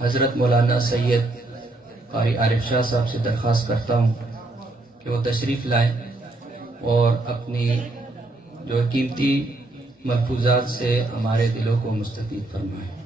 حضرت مولانا سید قاری عارف شاہ صاحب سے درخواست کرتا ہوں کہ وہ تشریف لائیں اور اپنی جو قیمتی ملفوظات سے ہمارے دلوں کو مستفید فرمائیں۔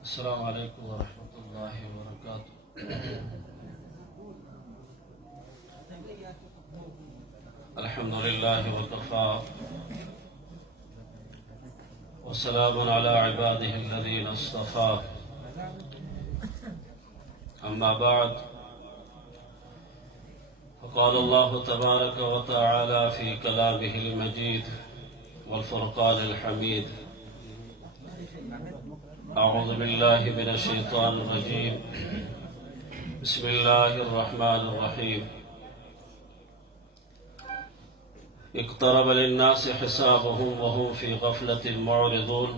السلام علیکم ورحمۃ اللہ وبرکاتہ۔ الحمد للہ وکفی وسلام علی عبادہ الذین اصطفی، اما بعد فقال اللہ تبارک وتعالی فی کلامہ المجید والفرقان الحمید، اعوذ باللہ من الشیطان الرجیم، بسم اللہ الرحمن الرحیم، اقترب للناس حسابهم وهم في غفلة معرضون،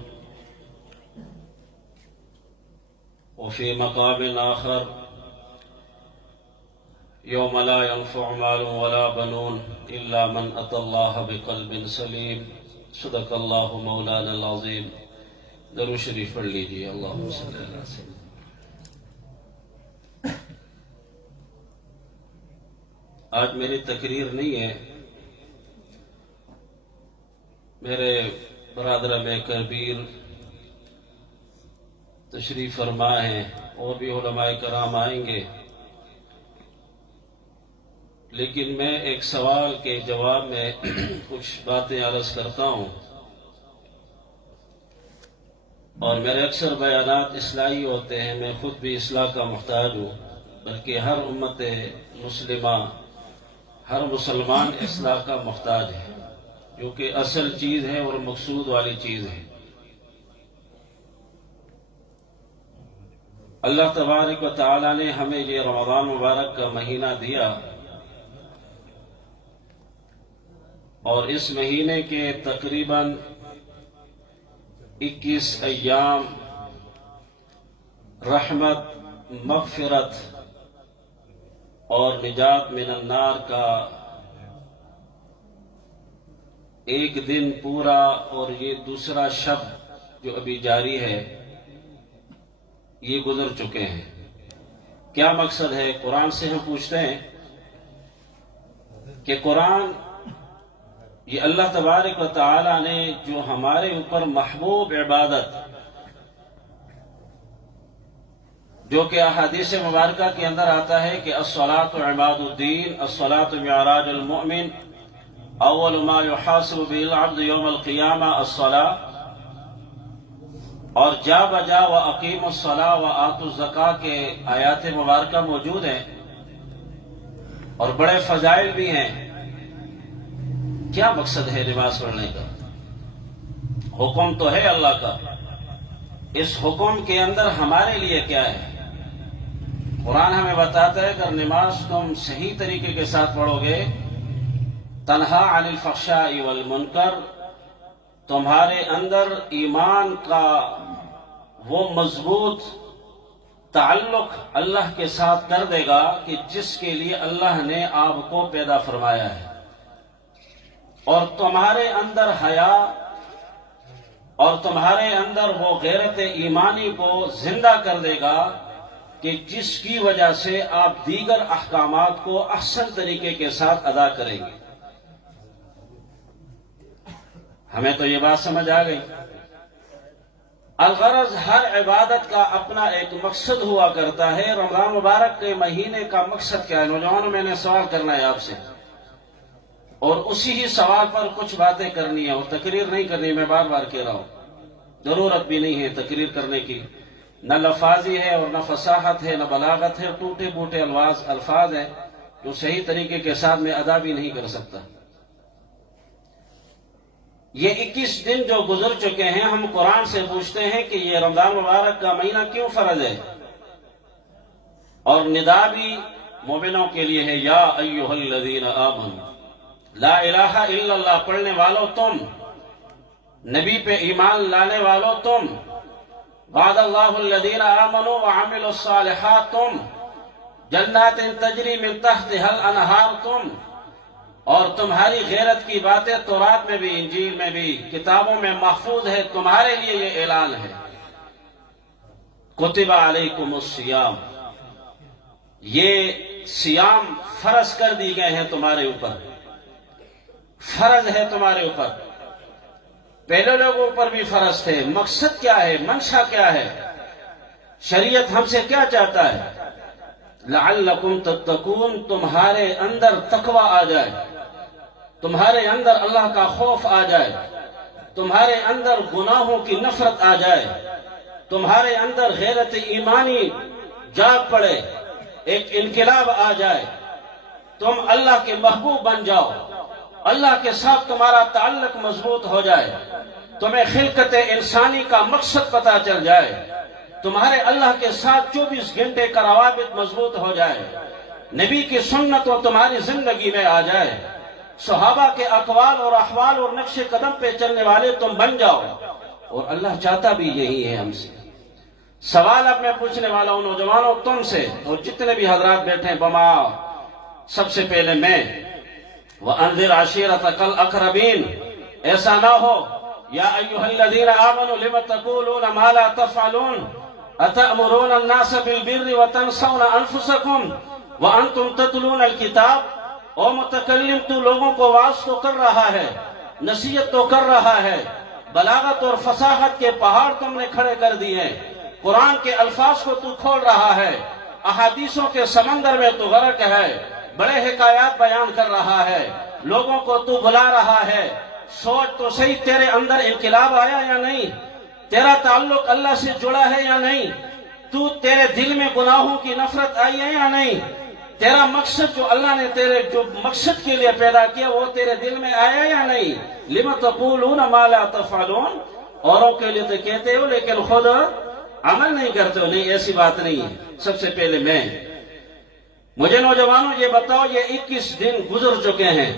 وفي مقام آخر يوم لا ينفع مال ولا بنون إلا من أتى الله بقلب سليم، صدق اللہ مولانا العظیم۔ درود شریف پڑھ لیجیے، اللہم صلی اللہ علیہ وسلم۔ آج میری تقریر نہیں ہے، میرے برادر میں کبیر تشریف فرما ہیں، اور بھی علماء کرام آئیں گے، لیکن میں ایک سوال کے جواب میں کچھ باتیں عرض کرتا ہوں، اور میرے اکثر بیانات اصلاحی ہوتے ہیں، میں خود بھی اصلاح کا محتاج ہوں، بلکہ ہر امت مسلمہ، ہر مسلمان اصلاح کا محتاج ہے، جو کہ اصل چیز ہے اور مقصود والی چیز ہے۔ اللہ تبارک و تعالی نے ہمیں یہ رمضان مبارک کا مہینہ دیا، اور اس مہینے کے تقریباً 21 ایام رحمت، مغفرت اور نجات من النار کا ایک دن پورا، اور یہ دوسرا شب جو ابھی جاری ہے، یہ گزر چکے ہیں۔ کیا مقصد ہے؟ قرآن سے ہم پوچھتے ہیں کہ قرآن، یہ اللہ تبارک و تعالی نے جو ہمارے اوپر محبوب عبادت، جو کہ احادیث مبارکہ کے اندر آتا ہے کہ الصلاۃ عماد الدین، الصلاۃ معراج المؤمن، اول ما یحاسب به العبد یوم القیامہ الصلاۃ، اور جا بجا و اقیم الصلاۃ و آتوا الزکاۃ کے آیات مبارکہ موجود ہیں، اور بڑے فضائل بھی ہیں۔ کیا مقصد ہے نماز پڑھنے کا؟ حکم تو ہے اللہ کا، اس حکم کے اندر ہمارے لیے کیا ہے؟ قرآن ہمیں بتاتا ہے کہ نماز تم صحیح طریقے کے ساتھ پڑھو گے، تنہا عن الفحشاء والمنکر، تمہارے اندر ایمان کا وہ مضبوط تعلق اللہ کے ساتھ کر دے گا کہ جس کے لیے اللہ نے آپ کو پیدا فرمایا ہے، اور تمہارے اندر حیا اور تمہارے اندر وہ غیرت ایمانی کو زندہ کر دے گا کہ جس کی وجہ سے آپ دیگر احکامات کو احسن طریقے کے ساتھ ادا کریں گے۔ ہمیں تو یہ بات سمجھ آ گئی۔ الغرض ہر عبادت کا اپنا ایک مقصد ہوا کرتا ہے۔ رمضان مبارک کے مہینے کا مقصد کیا ہے؟ نوجوانوں، میں نے سوال کرنا ہے آپ سے، اور اسی ہی سوال پر کچھ باتیں کرنی ہے، اور تقریر نہیں کرنی، میں بار بار کہہ رہا ہوں، ضرورت بھی نہیں ہے تقریر کرنے کی، نہ لفاظی ہے اور نہ فصاحت ہے، نہ بلاغت ہے، ٹوٹے پھوٹے الفاظ ہیں جو صحیح طریقے کے ساتھ میں ادا بھی نہیں کر سکتا۔ یہ 21 دن جو گزر چکے ہیں، ہم قرآن سے پوچھتے ہیں کہ یہ رمضان مبارک کا مہینہ کیوں فرض ہے، اور ندا بھی مومنوں کے لیے ہے، یا ایھا الذین آمنوا، لا الہ الا اللہ پڑھنے والوں تم، نبی پہ ایمان لانے والوں تم، وعد اللہ الذین آمنوا وعملوا الصالحات تم، جنات تجری من تحتها الانہار تم، اور تمہاری غیرت کی باتیں تورات میں بھی، انجیل میں بھی، کتابوں میں محفوظ ہے، تمہارے لیے یہ اعلان ہے۔ کتب علیکم الصیام، یہ صیام فرض کر دی گئے ہیں تمہارے اوپر، فرض ہے تمہارے اوپر، پہلے لوگوں پر بھی فرض تھے۔ مقصد کیا ہے، منشا کیا ہے، شریعت ہم سے کیا چاہتا ہے؟ لعلکم تتقون، تمہارے اندر تقوی آ جائے، تمہارے اندر اللہ کا خوف آ جائے، تمہارے اندر گناہوں کی نفرت آ جائے، تمہارے اندر غیرت ایمانی جاگ پڑے، ایک انقلاب آ جائے، تم اللہ کے محبوب بن جاؤ، اللہ کے ساتھ تمہارا تعلق مضبوط ہو جائے، تمہیں خلقت انسانی کا مقصد پتہ چل جائے، تمہارے اللہ کے ساتھ 24 گھنٹے کا روابط مضبوط ہو جائے، نبی کی سنت و تمہاری زندگی میں آ جائے، صحابہ کے اقوال اور احوال اور نقش قدم پہ چلنے والے تم بن جاؤ، اور اللہ چاہتا بھی یہی ہے ہم سے۔ سوال اب میں پوچھنے والا ہوں نوجوانوں تم سے، اور جتنے بھی حضرات بیٹھے ہیں بما، سب سے پہلے میں، وَأَنذِرْ عَشِيرَتَكَ الْأَقْرَبِينَ، ایسا نہ ہو یا ایھا الذین آمنوا لم تقولون ما لا تفعلون اتأمرون الناس بالبر وتنسون انفسکم وانتم تتلون الکتاب۔ او متکلم، تو لوگوں کو واعظ تو کر رہا ہے، نصیحت تو کر رہا ہے، بلاغت اور فصاحت کے پہاڑ تم نے کھڑے کر دیے، قرآن کے الفاظ کو تو کھول رہا ہے، احادیثوں کے سمندر میں تو غرق ہے، بڑے حکایات بیان کر رہا ہے، لوگوں کو تو بلا رہا ہے، سوچ تو صحیح، تیرے اندر انقلاب آیا یا نہیں؟ تیرا تعلق اللہ سے جڑا ہے یا نہیں؟ تیرے دل میں گناہوں کی نفرت آئی ہے یا نہیں؟ تیرا مقصد جو اللہ نے تیرے جو مقصد کے لیے پیدا کیا وہ تیرے دل میں آیا یا نہیں؟ لم تقولون ما لا تفعلون، اوروں کے لیے تو کہتے ہو لیکن خود عمل نہیں کرتے ہو۔ نہیں، ایسی بات نہیں ہے۔ سب سے پہلے مجھے نوجوانوں یہ بتاؤ، یہ 21 دن گزر چکے ہیں،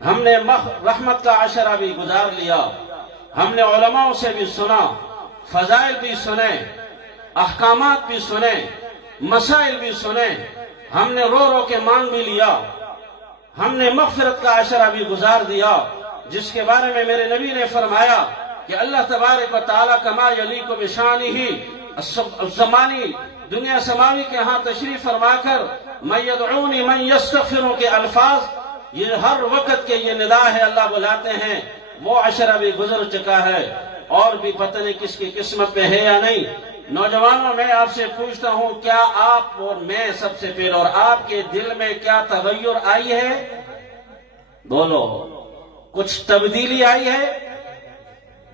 ہم نے رحمت کا عشرہ بھی گزار لیا، ہم نے علماء سے بھی سنا، فضائل بھی سنے، احکامات بھی سنے، مسائل بھی سنے، ہم نے رو رو کے مانگ بھی لیا، ہم نے مغفرت کا عشرہ بھی گزار دیا، جس کے بارے میں میرے نبی نے فرمایا کہ اللہ تبارک و تعالی کما یلیق بشانہ الزمانی، دنیا سماوی کے ہاں تشریف فرما کر من یدعونی من یستغفروں کے الفاظ، یہ ہر وقت کے یہ ندا ہے، اللہ بلاتے ہیں، وہ عشرہ بھی گزر چکا ہے، اور بھی پتہ نہیں کس کی قسمت میں ہے یا نہیں۔ نوجوانوں، میں آپ سے پوچھتا ہوں، کیا آپ اور میں سب سے پہلے اور آپ کے دل میں کیا تغیر آئی ہے؟ بولو، کچھ تبدیلی آئی ہے؟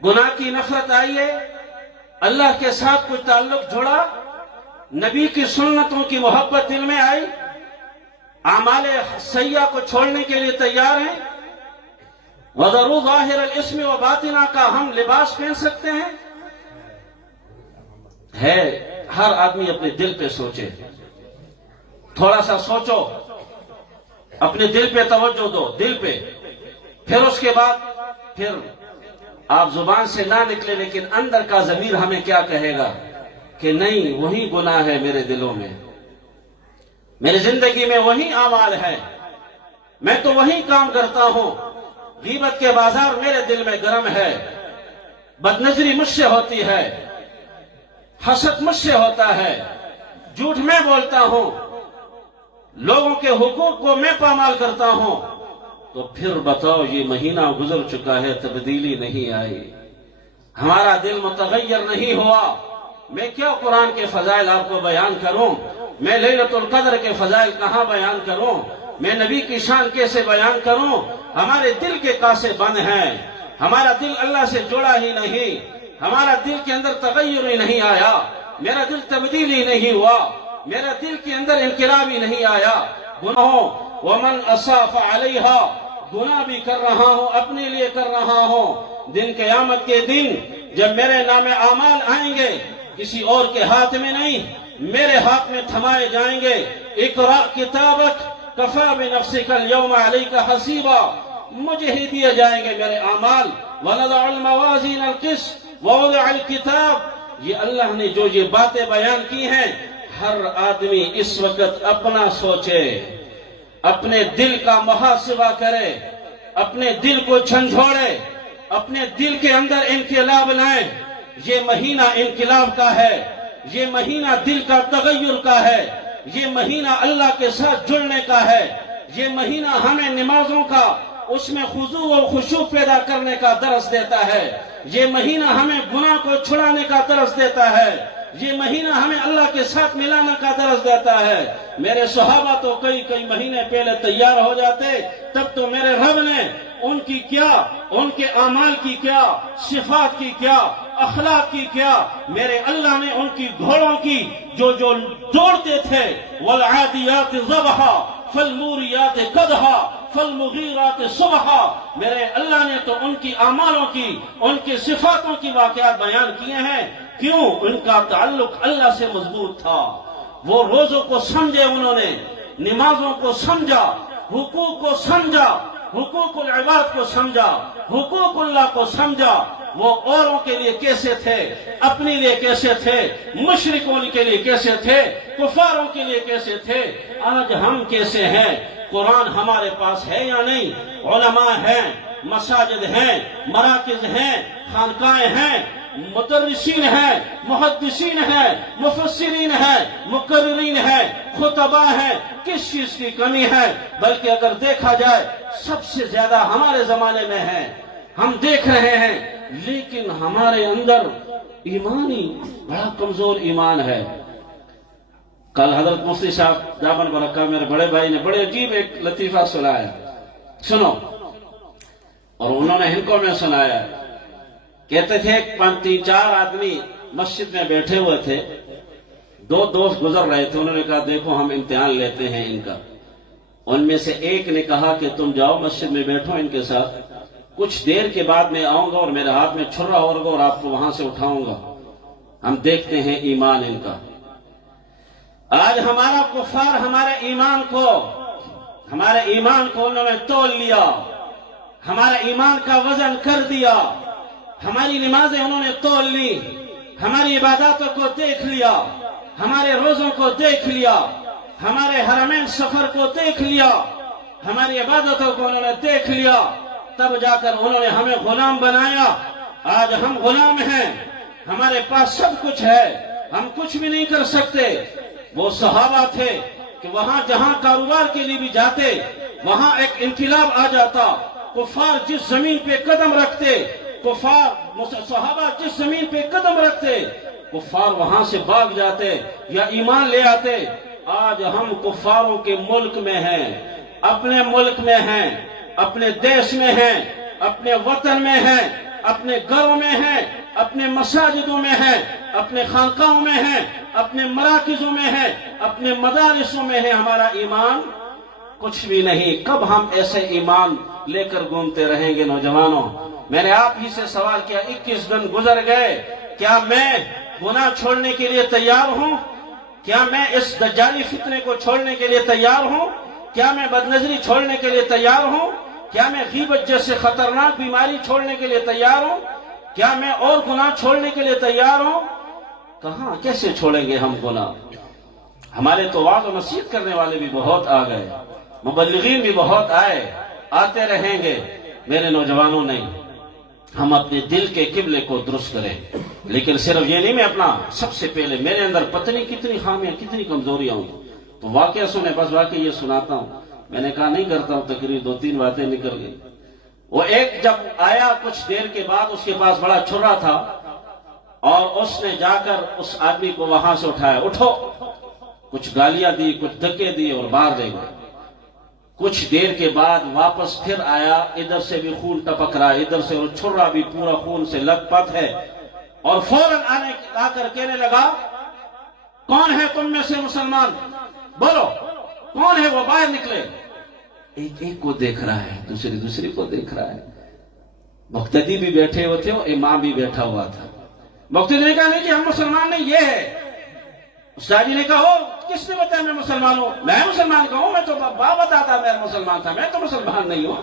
گناہ کی نفرت آئی ہے؟ اللہ کے ساتھ کوئی تعلق جڑا؟ نبی کی سنتوں کی محبت دل میں آئی؟ اعمال سیئہ کو چھوڑنے کے لیے تیار ہیں؟ وَذَرُوا ظَاهِرَ الْإِثْمِ وَبَاطِنَهُ کا ہم لباس پہن سکتے ہیں؟ ہے، ہر آدمی اپنے دل پہ سوچے، تھوڑا سا سوچو، اپنے دل پہ توجہ دو، دل پہ، پھر اس کے بعد پھر آپ زبان سے نہ نکلے لیکن اندر کا ضمیر ہمیں کیا کہے گا کہ نہیں، وہی گناہ ہے میرے دلوں میں، میری زندگی میں وہی اعمال ہے، میں تو وہی کام کرتا ہوں، غیبت کے بازار میرے دل میں گرم ہے، بدنظری مجھ سے ہوتی ہے، حسد مجھ سے ہوتا ہے، جھوٹ میں بولتا ہوں، لوگوں کے حقوق کو میں پامال کرتا ہوں، تو پھر بتاؤ یہ مہینہ گزر چکا ہے، تبدیلی نہیں آئی، ہمارا دل متغیر نہیں ہوا۔ میں کیا قرآن کے فضائل آپ کو بیان کروں، میں لیلۃ القدر کے فضائل کہاں بیان کروں، میں نبی کی شان کیسے بیان کروں؟ ہمارے دل کے کاسے بند ہیں، ہمارا دل اللہ سے جڑا ہی نہیں، ہمارا دل کے اندر تغیر ہی نہیں آیا، میرا دل تبدیل ہی نہیں ہوا، میرا دل کے اندر انقلاب ہی نہیں آیا۔ گناہوں ومن اصاف علیہا، گناہ بھی کر رہا ہوں، اپنے لیے کر رہا ہوں، دن قیامت کے دن جب میرے نام اعمال آئیں گے، کسی اور کے ہاتھ میں نہیں، میرے ہاتھ میں تھمائے جائیں گے۔ اقرأ کتابک کفی بنفسک اليوم علیک حسیبا، مجھے ہی دیے جائیں گے میرے اعمال، وَنَضَعُ الْمَوَازِينَ الْقِسْطَ وَوَضَعَ الْكِتَابَ، یہ اللہ نے جو یہ باتیں بیان کی ہیں، ہر آدمی اس وقت اپنا سوچے، اپنے دل کا محاسبہ کرے، اپنے دل کو جھنجھوڑے، اپنے دل کے اندر انقلاب لائیں۔ یہ مہینہ انقلاب کا ہے، یہ مہینہ دل کا تغیر کا ہے، یہ مہینہ اللہ کے ساتھ جڑنے کا ہے، یہ مہینہ ہمیں نمازوں کا اس میں خضوع و خشوع پیدا کرنے کا درس دیتا ہے، یہ مہینہ ہمیں گناہ کو چھڑانے کا درس دیتا ہے، یہ مہینہ ہمیں اللہ کے ساتھ ملانے کا درس دیتا ہے۔ میرے صحابہ تو کئی مہینے پہلے تیار ہو جاتے، تب تو میرے رب نے ان کی کیا، ان کے اعمال کی کیا، صفات کی کیا، اخلاق کی کیا، میرے اللہ نے ان کی گھوڑوں کی جو دوڑتے تھے، والعادیات ضبحا فالموریات قدحا فالمغیرات صبحا، میرے اللہ نے تو ان کی اعمالوں کی، ان کی صفاتوں کی واقعات بیان کیے ہیں۔ کیوں؟ ان کا تعلق اللہ سے مضبوط تھا، وہ روزوں کو سمجھے، انہوں نے نمازوں کو سمجھا، حقوق کو سمجھا، حقوق العباد کو سمجھا، حقوق اللہ کو سمجھا، وہ اوروں کے لیے کیسے تھے، اپنے لیے کیسے تھے، مشرکوں کے لیے کیسے تھے، کفاروں کے لیے کیسے تھے۔ آج ہم کیسے ہیں؟ قرآن ہمارے پاس ہے یا نہیں؟ علماء ہیں، مساجد ہیں، مراکز ہیں، خانقاہیں ہیں، مدرسین ہیں، محدثین ہیں، مفسرین ہیں، مقررین ہیں، خطباء ہیں، کس چیز کی کمی ہے؟ بلکہ اگر دیکھا جائے سب سے زیادہ ہمارے زمانے میں ہے، ہم دیکھ رہے ہیں، لیکن ہمارے اندر ایمانی بڑا کمزور ایمان ہے۔ کل حضرت مفتی صاحب دامن برکہ میرے بڑے بھائی نے بڑے عجیب ایک لطیفہ سنایا، سنو، اور انہوں نے ہندکوں میں سنایا۔ کہتے تھے 3-4 آدمی مسجد میں بیٹھے ہوئے تھے، 2 دوست گزر رہے تھے، انہوں نے کہا دیکھو ہم امتحان لیتے ہیں ان کا۔ ان میں سے ایک نے کہا کہ تم جاؤ مسجد میں بیٹھو ان کے ساتھ، کچھ دیر کے بعد میں آؤں گا اور میرے ہاتھ میں چھرا ہوگا اور آپ کو وہاں سے اٹھاؤں گا، ہم دیکھتے ہیں ایمان ان کا۔ آج ہمارا کفار ہمارے ایمان کو انہوں نے تول لیا، ہمارے ایمان کا وزن کر دیا، ہماری نمازیں انہوں نے تول لی، ہماری عباداتوں کو دیکھ لیا، ہمارے روزوں کو دیکھ لیا، ہمارے حرمین سفر کو دیکھ لیا، ہماری عبادتوں کو انہوں نے دیکھ لیا، تب جا کر انہوں نے ہمیں غلام بنایا۔ آج ہم غلام ہیں، ہمارے پاس سب کچھ ہے، ہم کچھ بھی نہیں کر سکتے۔ وہ صحابہ تھے کہ وہاں جہاں کاروبار کے لیے بھی جاتے، وہاں ایک انقلاب آ جاتا، کفار جس زمین پہ قدم رکھتے، صحابہ جس زمین پہ قدم رکھتے، کفار وہاں سے بھاگ جاتے یا ایمان لے آتے۔ آج ہم کفاروں کے ملک میں ہیں، اپنے ملک میں ہیں، اپنے دیش میں ہیں، اپنے وطن میں ہیں، اپنے گھروں میں ہیں، اپنے مساجدوں میں ہیں، اپنے خانقاہوں میں ہیں، اپنے مراکزوں میں ہیں، اپنے مدارسوں میں ہیں، ہمارا ایمان کچھ بھی نہیں۔ کب ہم ایسے ایمان لے کر گھومتے رہیں گے؟ نوجوانوں، میں نے آپ ہی سے سوال کیا، 21 دن گزر گئے، کیا میں گناہ چھوڑنے کے لیے تیار ہوں؟ کیا میں اس دجالی فتنے کو چھوڑنے کے لیے تیار ہوں؟ کیا میں بدنظری چھوڑنے کے لیے تیار ہوں؟ کیا میں غیبت جیسے خطرناک بیماری چھوڑنے کے لیے تیار ہوں؟ کیا میں اور گناہ چھوڑنے کے لیے تیار ہوں؟ کہاں، کیسے چھوڑیں گے ہم گناہ؟ ہمارے تو وعظ و نصیحت کرنے والے بھی بہت آ گئے، مبلغین بھی بہت آئے، آتے رہیں گے۔ میرے نوجوانوں، نہیں، ہم اپنے دل کے قبلے کو درست کریں، لیکن صرف یہ نہیں میں اپنا سب سے پہلے میرے اندر پتہ نہیں کتنی خامیاں، کتنی کمزوریاں ہوں، تو واقعہ سنیں، بس واقعہ یہ سناتا ہوں، میں نے کہا نہیں کرتا ہوں، تقریر 2-3 باتیں نکل گئی۔ وہ ایک جب آیا کچھ دیر کے بعد، اس کے پاس بڑا چھرا تھا، اور اس نے جا کر اس آدمی کو وہاں سے اٹھایا، اٹھو، کچھ گالیاں دی، کچھ دھکے دیے اور باہر لے گئے۔ کچھ دیر کے بعد واپس پھر آیا، ادھر سے بھی خون ٹپک رہا ہے، ادھر سے اور چھرا بھی پورا خون سے لت پت ہے، اور فوراً آ کر کہنے لگا، کون ہے تم میں سے مسلمان؟ بولو کون ہے؟ وہ باہر نکلے، ایک ایک کو دیکھ رہا ہے، دوسری کو دیکھ رہا ہے۔ مقتدی بھی بیٹھے ہوئے تھے اور امام بھی بیٹھا ہوا تھا۔ مقتدی نے کہا نہیں کہ ہم مسلمان نہیں، یہ ہے۔ استاد جی نے کہا، کس نے بتایا میں مسلمان ہوں؟ میں مسلمان کا ہوں، میں تو بابا دادا میں مسلمان تھا، میں تو مسلمان نہیں ہوں۔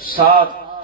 7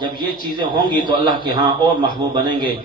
جب یہ چیزیں ہوں گی تو اللہ کے ہاں اور محبوب بنیں گے.